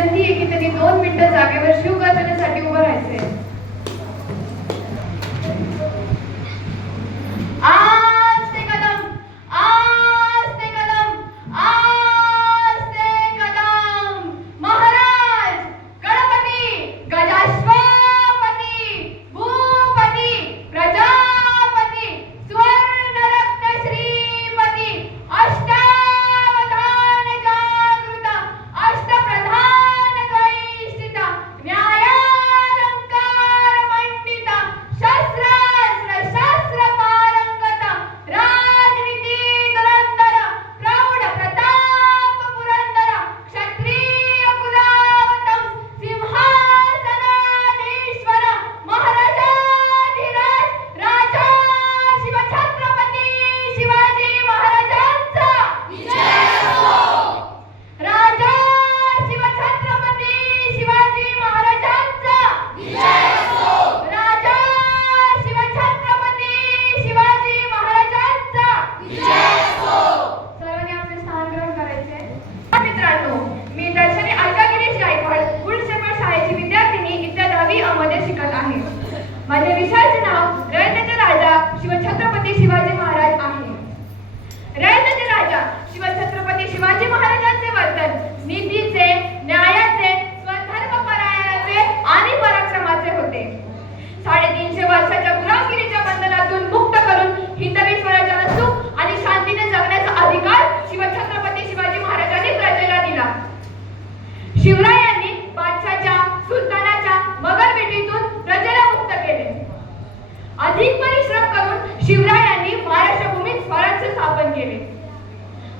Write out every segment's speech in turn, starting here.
विनंती आहे की त्यांनी दोन मिनिटं जागेवर शिवगर्जनेसाठी उभं राहायचंय. लावणे शिकत आहे. माझे विषयाचे नाव रयतेचे राजा शिवछत्रपती शिवाजी महाराज आहे. रयतेचे राजा शिवछत्रपती शिवाजी महाराजांचे वर्तन अधिक परिश्रम करून शिवरायांनी महाराष्ट्र भूमीत स्वराज्य स्थापन केले.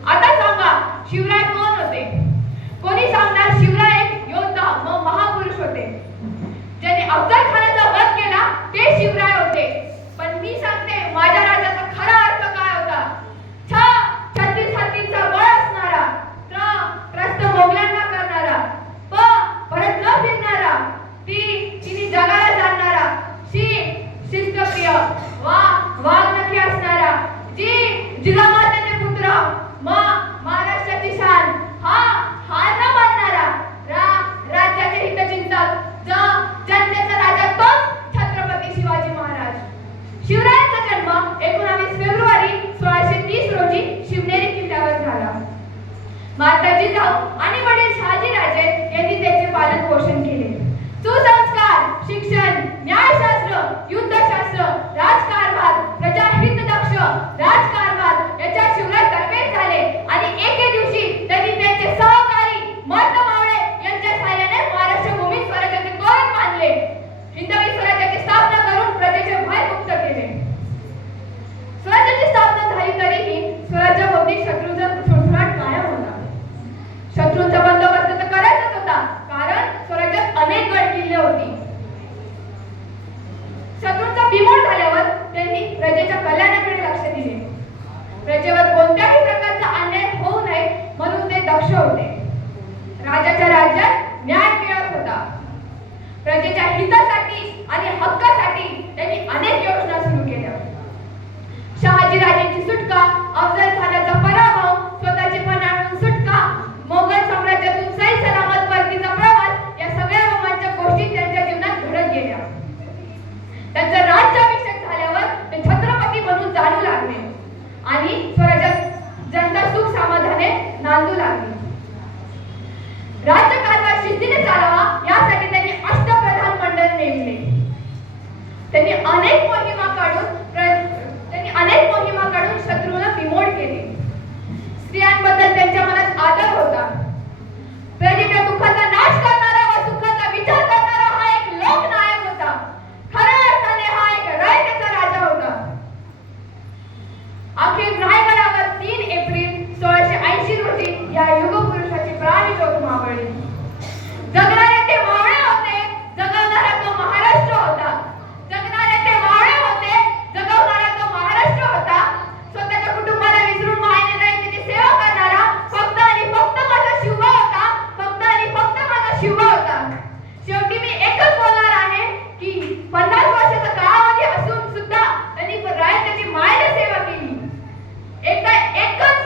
आता सांगा शिवराय कोण होते? कोणी सांगणार शिवराय एक योद्धा व महापुरुष होते? ज्याने अफजल खानाचा वध केला ते शिवराय go. I त्याच्यावर कोणत्या शेवटी मी एकच बोलणार आहे की पन्नास वर्षाचा काळामध्ये असून सुद्धा त्यांनी रायताची मायने सेवा केली. एकदा एकच